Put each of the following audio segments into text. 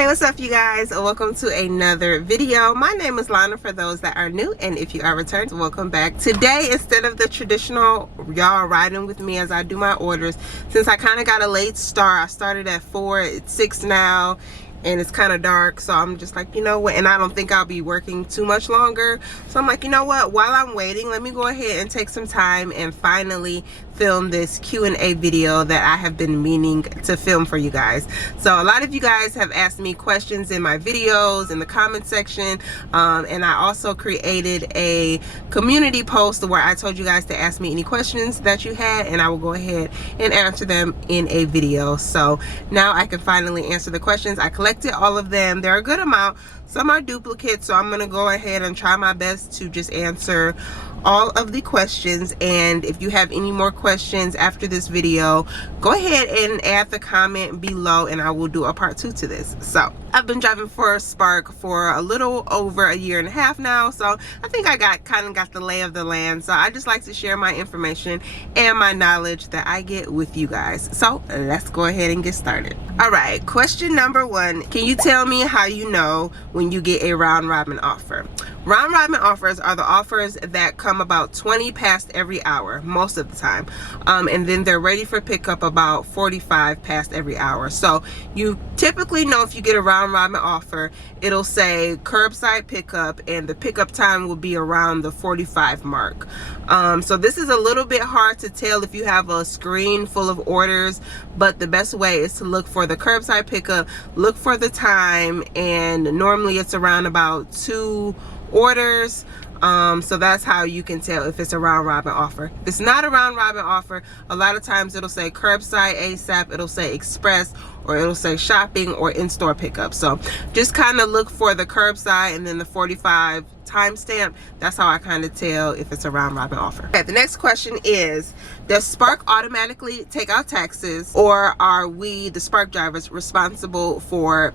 Hey, what's up, you guys? Welcome to another video. My name is Lana for those that are new, and if you are returned, welcome back. Today, instead of the traditional y'all riding with me as I do my orders, since I kind of got a late start, I started at 4, it's 6 now, and it's kind of dark, so I'm just like, you know what, and I don't think I'll be working too much longer, so I'm like, you know what, while I'm waiting, let me go ahead and take some time and finally film this Q&A video that I have been meaning to film for you guys. So a lot of you guys have asked me questions in my videos in the comment section, and I also created a community post where I told you guys to ask me any questions that you had, and I will go ahead and answer them in a video. So now I can finally answer the questions. I collected all of them. They're a good amount. Some are duplicates, so I'm going to go ahead and try my best to just answer all of the questions. And if you have any more questions after this video, go ahead and add the comment below and I will do a part 2 to this. So I've been driving for Spark for a little over a year and a half now, so I think I kind of got the lay of the land. So I just like to share my information and my knowledge that I get with you guys. So let's go ahead and get started. All right, question number 1. Can you tell me how you know when you get a round robin offer? Round robin offers are the offers that come about 20 past every hour most of the time, and then they're ready for pickup about 45 past every hour. So you typically know if you get a round robin offer, it'll say curbside pickup and the pickup time will be around the 45 mark. So this is a little bit hard to tell if you have a screen full of orders, but the best way is to look for the curbside pickup, look for the time, and normally it's around about 2 orders. So that's how you can tell if it's a round robin offer. If it's not a round robin offer, a lot of times it'll say curbside ASAP, it'll say express, or it'll say shopping or in-store pickup. So just kind of look for the curbside and then the 45 timestamp. That's how I kind of tell if it's a round robin offer. Okay, the next question is, does Spark automatically take out taxes, or are we, the Spark drivers, responsible for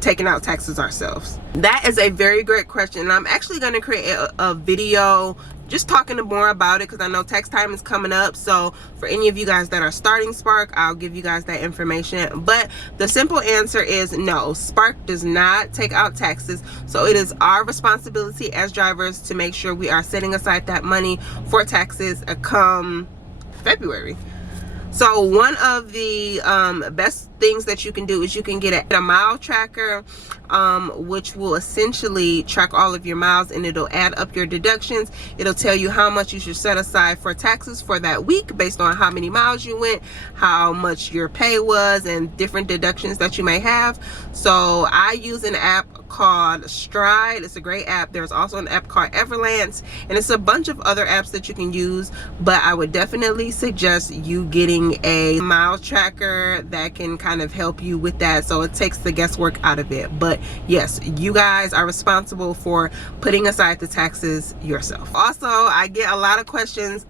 taking out taxes ourselves? That is a very great question, and I'm actually going to create a video just talking more about it because I know tax time is coming up. So for any of you guys that are starting Spark, I'll give you guys that information. But the simple answer is no, Spark does not take out taxes. So it is our responsibility as drivers to make sure we are setting aside that money for taxes come February. So one of the best things that you can do is you can get a mile tracker, which will essentially track all of your miles, and it'll add up your deductions. It'll tell you how much you should set aside for taxes for that week based on how many miles you went, how much your pay was, and different deductions that you may have. So I use an app called Stride. It's a great app. There's also an app called Everlance, and it's a bunch of other apps that you can use, but I would definitely suggest you getting a mile tracker that can kind of help you with that, so it takes the guesswork out of it. But yes, you guys are responsible for putting aside the taxes yourself. Also, I get a lot of questions.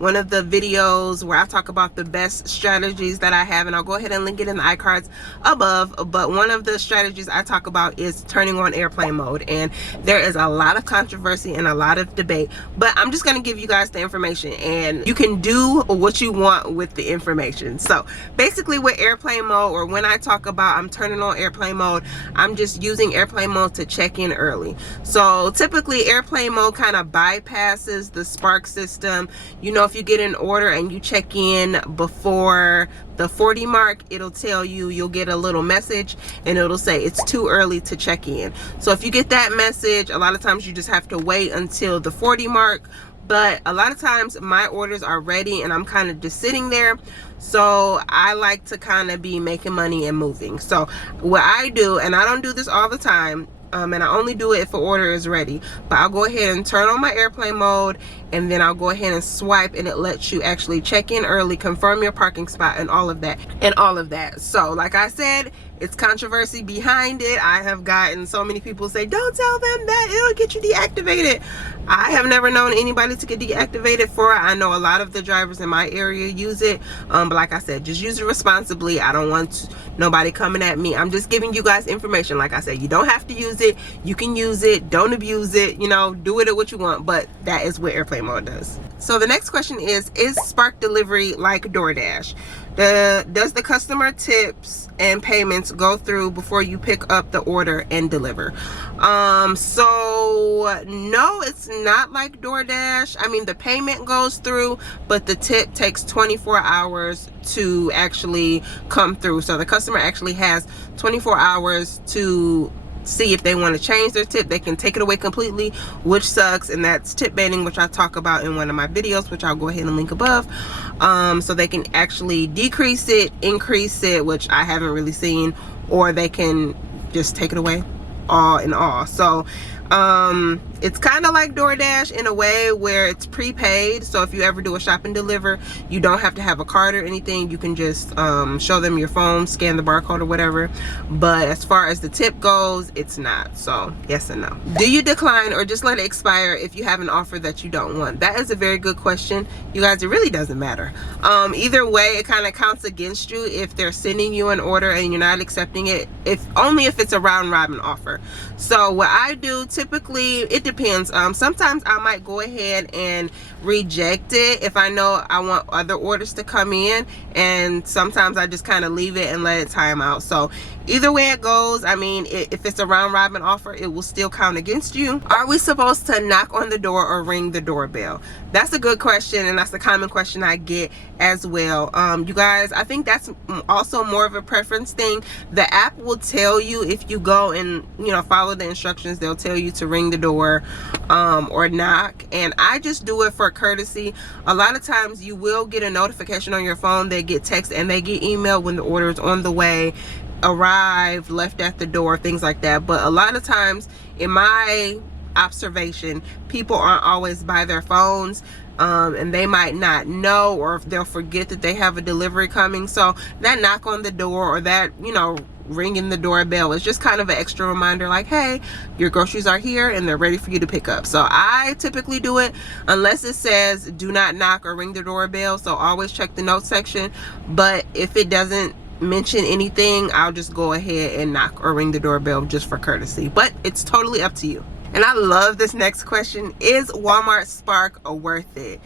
One of the videos where I talk about the best strategies that I have, and I'll go ahead and link it in the iCards above, but one of the strategies I talk about is turning on airplane mode, and there is a lot of controversy and a lot of debate, but I'm just going to give you guys the information, and you can do what you want with the information. So basically with airplane mode, or when I talk about I'm turning on airplane mode, I'm just using airplane mode to check in early. So typically airplane mode kind of bypasses the Spark system. You know, if you get an order and you check in before the 40 mark, it'll tell you, you'll get a little message and it'll say it's too early to check in. So if you get that message, a lot of times you just have to wait until the 40 mark. But a lot of times my orders are ready and I'm kind of just sitting there. So I like to kind of be making money and moving. So what I do, and I don't do this all the time, and I only do it if an order is ready, but I'll go ahead and turn on my airplane mode, and then I'll go ahead and swipe, and it lets you actually check in early, confirm your parking spot, and all of that. So like I said, it's controversy behind it. I have gotten so many people say, don't tell them that, it'll get you deactivated. I have never known anybody to get deactivated for it. I know a lot of the drivers in my area use it, but like I said, just use it responsibly. I don't want nobody coming at me. I'm just giving you guys information. Like I said, you don't have to use it. You can use it, don't abuse it, you know, do with it what you want, but that is what airplane mode does. So the next question is Spark delivery like DoorDash? Does the customer tips and payments go through before you pick up the order and deliver? So no, it's not like DoorDash. I mean, the payment goes through, but the tip takes 24 hours to actually come through. So the customer actually has 24 hours to see if they want to change their tip. They can take it away completely, which sucks, and that's tip baiting, which I talk about in one of my videos, which I'll go ahead and link above. So they can actually decrease it, increase it, which I haven't really seen, or they can just take it away all in all. So it's kind of like DoorDash in a way where it's prepaid. So if you ever do a shop and deliver, you don't have to have a card or anything. You can just show them your phone, scan the barcode or whatever. But as far as the tip goes, it's not. So yes and no. Do you decline or just let it expire if you have an offer that you don't want? That is a very good question, you guys. It really doesn't matter. Either way, it kind of counts against you if they're sending you an order and you're not accepting it, only if it's a round robin offer. So what I do typically, it depends. Sometimes I might go ahead and reject it if I know I want other orders to come in, and sometimes I just kind of leave it and let it time out. So either way it goes, I mean, if it's a round robin offer, it will still count against you. Are we supposed to knock on the door or ring the doorbell? That's a good question, and that's a common question I get as well. You guys, I think that's also more of a preference thing. The app will tell you if you go and, you know, follow the instructions. They'll tell you to ring the door or knock, and I just do it for courtesy. A lot of times you will get a notification on your phone. They get text and they get email when the order is on the way, arrived, left at the door, things like that. But a lot of times, in my observation, people aren't always by their phones, and they might not know, or if they'll forget that they have a delivery coming. So that knock on the door, or that, you know, ringing the doorbell is just kind of an extra reminder, like, hey, your groceries are here and they're ready for you to pick up. So I typically do it unless it says do not knock or ring the doorbell. So always check the notes section. But if it doesn't mention anything, I'll just go ahead and knock or ring the doorbell just for courtesy. But it's totally up to you. And I love this next question. Is Walmart Spark worth it?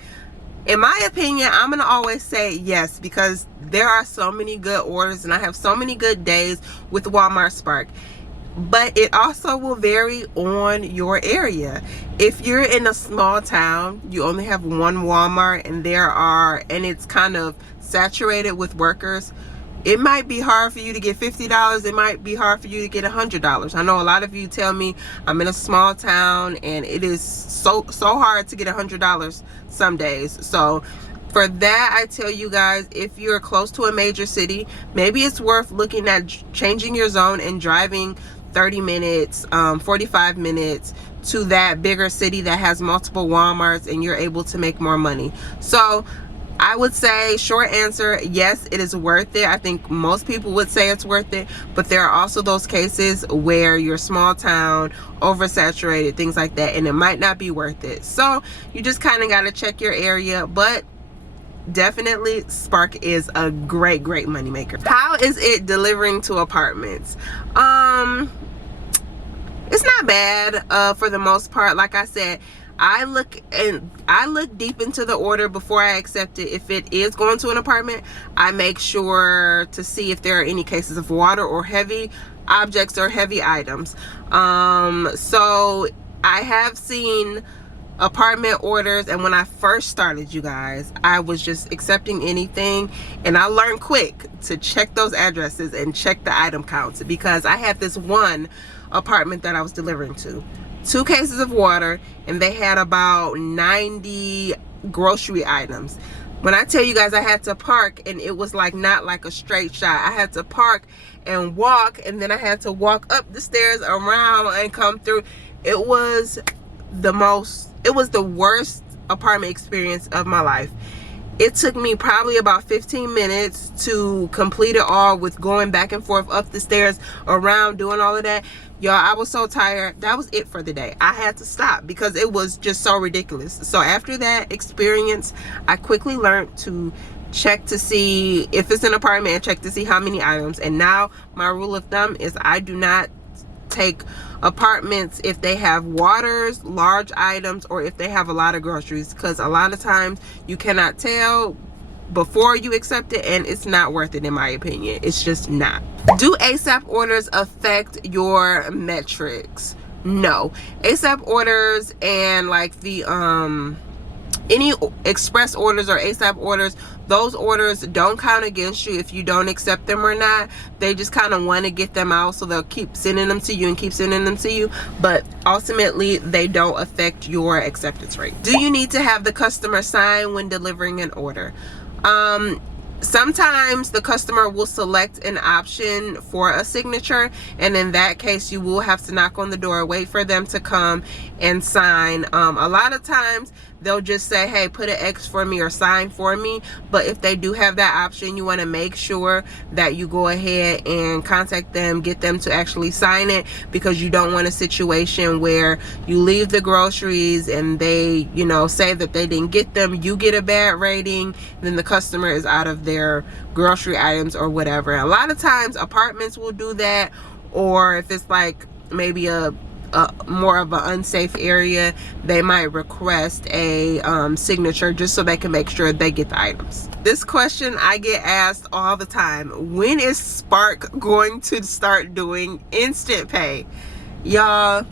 In my opinion, I'm gonna always say yes, because there are so many good orders and I have so many good days with Walmart Spark. But it also will vary on your area. If you're in a small town, you only have one Walmart, and it's kind of saturated with workers, it might be hard for you to get $50. It might be hard for you to get $100. I know a lot of you tell me I'm in a small town and it is so hard to get $100 some days. So for that, I tell you guys, if you're close to a major city, maybe it's worth looking at changing your zone and driving 30 minutes, 45 minutes to that bigger city that has multiple Walmarts, and you're able to make more money. So I would say, short answer, yes, it is worth it. I think most people would say it's worth it, but there are also those cases where you're small town, oversaturated, things like that, and it might not be worth it. So you just kind of got to check your area, but definitely Spark is a great money maker. How is it delivering to apartments? It's not bad for the most part. Like I said, I look deep into the order before I accept it. If it is going to an apartment, I make sure to see if there are any cases of water or heavy objects or heavy items. So I have seen apartment orders, and when I first started, you guys, I was just accepting anything, and I learned quick to check those addresses and check the item counts, because I had this one apartment that I was delivering to, 2 cases of water, and they had about 90 grocery items. When I tell you guys I had to park, and it was like not like a straight shot, I had to park and walk, and then I had to walk up the stairs, around, and come through. It was the worst apartment experience of my life. It took me probably about 15 minutes to complete it all, with going back and forth up the stairs, around, doing all of that. Y'all, I was so tired. That was it for the day. I had to stop because it was just so ridiculous. So after that experience, I quickly learned to check to see if it's an apartment, and check to see how many items. And now my rule of thumb is I do not take apartments if they have waters, large items, or if they have a lot of groceries, because a lot of times you cannot tell before you accept it, and it's not worth it in my opinion. It's just not. Do ASAP orders affect your metrics? No. ASAP orders and like the any express orders or ASAP orders, those orders don't count against you if you don't accept them or not. They just kind of want to get them out, so they'll keep sending them to you and keep sending them to you, but ultimately they don't affect your acceptance rate. Do you need to have the customer sign when delivering an order? Sometimes the customer will select an option for a signature, and in that case you will have to knock on the door, wait for them to come and sign. A lot of times they'll just say, hey, put an X for me or sign for me. But if they do have that option, you want to make sure that you go ahead and contact them, get them to actually sign it, because you don't want a situation where you leave the groceries and they, you know, say that they didn't get them, you get a bad rating, then the customer is out of their grocery items or whatever. And a lot of times apartments will do that, or if it's like maybe a more of an unsafe area, they might request a signature just so they can make sure they get the items. This question I get asked all the time: when is Spark going to start doing instant pay? Y'all,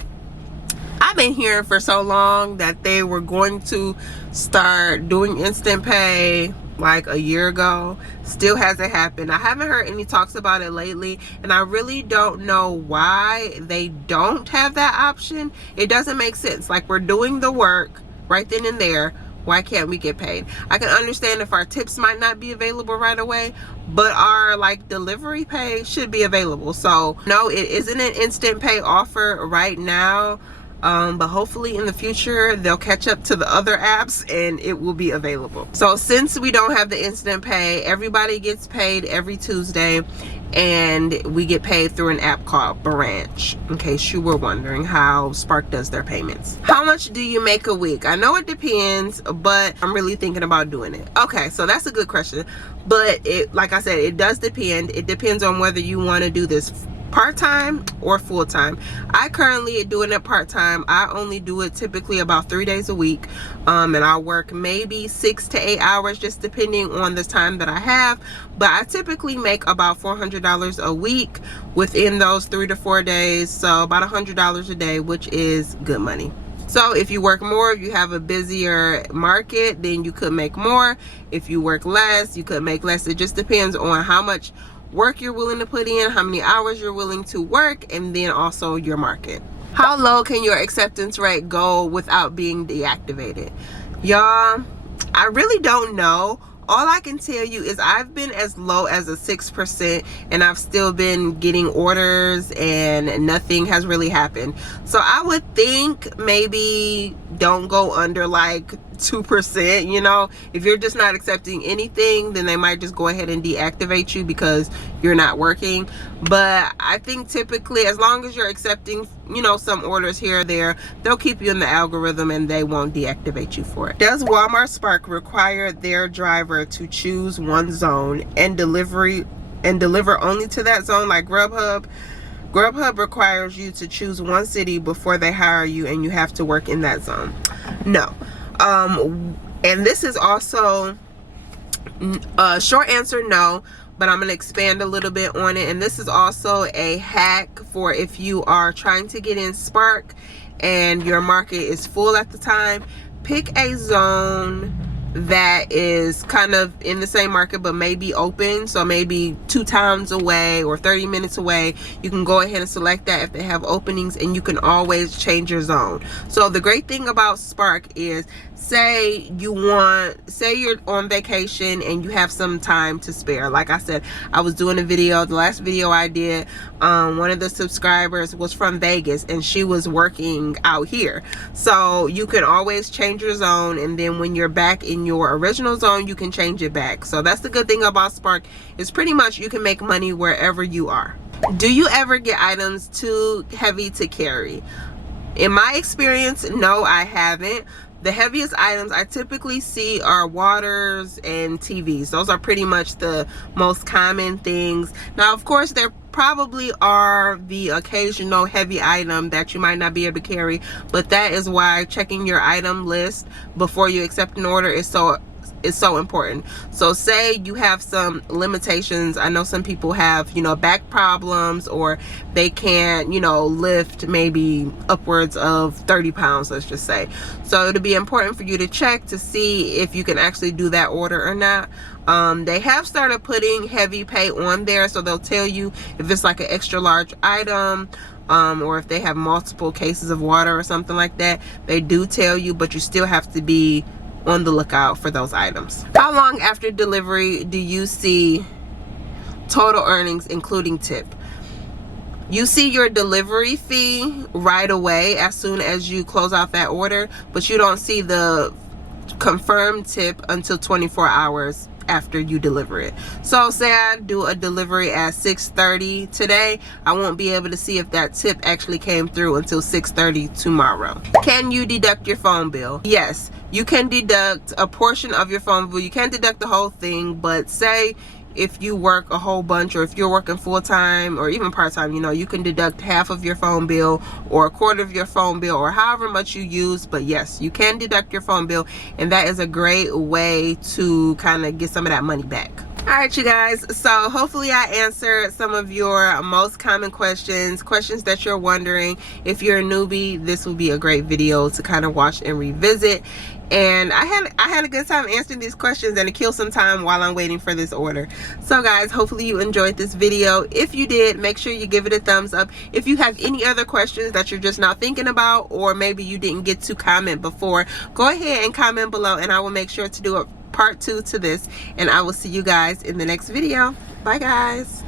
I've been hearing for so long that they were going to start doing instant pay like a year ago. Still hasn't happened. I haven't heard any talks about it lately, and I really don't know why they don't have that option. It doesn't make sense. Like, we're doing the work right then and there. Why can't we get paid? I can understand if our tips might not be available right away, but our like delivery pay should be available. So no, it isn't an instant pay offer right now. But hopefully in the future they'll catch up to the other apps and it will be available. So since we don't have the instant pay, everybody gets paid every Tuesday, and we get paid through an app called Branch, in case you were wondering how Spark does their payments. How much do you make a week? I know it depends, but I'm really thinking about doing it. Okay, so that's a good question, but it, like I said, it does depend. It depends on whether you want to do this part-time or full-time. I currently doing it part-time. I only do it typically about 3 days a week, and I'll work maybe 6 to 8 hours just depending on the time that I have, but I typically make about $400 a week within those 3 to 4 days, so about $100 a day, which is good money. So if you work more, if you have a busier market, then you could make more. If you work less, you could make less. It just depends on how much work you're willing to put in, how many hours you're willing to work, and then also your market. How low can your acceptance rate go without being deactivated? Y'all, I really don't know. All I can tell you is I've been as low as a 6%, and I've still been getting orders and nothing has really happened. So I would think maybe don't go under like 2%. You know, if you're just not accepting anything, then they might just go ahead and deactivate you because you're not working. But I think typically as long as you're accepting, you know, some orders here or there, they'll keep you in the algorithm and they won't deactivate you for it. Does Walmart Spark require their driver to choose one zone and deliver only to that zone, like Grubhub? Grubhub requires you to choose one city before they hire you, and you have to work in that zone. No. And this is also a short answer, no, but I'm gonna expand a little bit on it. And this is also a hack for if you are trying to get in Spark and your market is full at the time. Pick a zone that is kind of in the same market but maybe open, so maybe 2 towns away or 30 minutes away. You can go ahead and select that if they have openings, and you can always change your zone. So the great thing about Spark is, say you're on vacation and you have some time to spare. Like I said, I was doing a video, the last video I did, one of the subscribers was from Vegas and she was working out here. So you can always change your zone, and then when you're back in your original zone, you can change it back. So that's the good thing about Spark, is pretty much you can make money wherever you are. Do you ever get items too heavy to carry? In my experience, no, I haven't. The heaviest items I typically see are waters and TVs. Those are pretty much the most common things. Now, of course, there probably are the occasional heavy item that you might not be able to carry, but that is why checking your item list before you accept an order is so is so important. So say you have some limitations. I know some people have, you know, back problems, or they can't, you know, lift maybe upwards of 30 pounds, let's just say. So it'll be important for you to check to see if you can actually do that order or not. They have started putting heavy pay on there, so they'll tell you if it's like an extra large item, or if they have multiple cases of water or something like that. They do tell you, but you still have to be on the lookout for those items. How long after delivery do you see total earnings including tip? You see your delivery fee right away as soon as you close out that order, but you don't see the confirmed tip until 24 hours after you deliver it. So say I do a delivery at 6:30 today, I won't be able to see if that tip actually came through until 6:30 tomorrow. Can you deduct your phone bill? Yes, you can deduct a portion of your phone bill. You can't deduct the whole thing, but say if you work a whole bunch, or if you're working full-time or even part-time, you know, you can deduct half of your phone bill or a quarter of your phone bill, or however much you use. But yes, you can deduct your phone bill, and that is a great way to kind of get some of that money back. All right, you guys, so hopefully I answered some of your most common questions that you're wondering. If you're a newbie, this will be a great video to kind of watch and revisit. And I had a good time answering these questions, and it killed some time while I'm waiting for this order. So guys, hopefully you enjoyed this video. If you did, make sure you give it a thumbs up. If you have any other questions that you're just not thinking about, or maybe you didn't get to comment before, go ahead and comment below, and I will make sure to do a part 2 to this. And I will see you guys in the next video. Bye guys.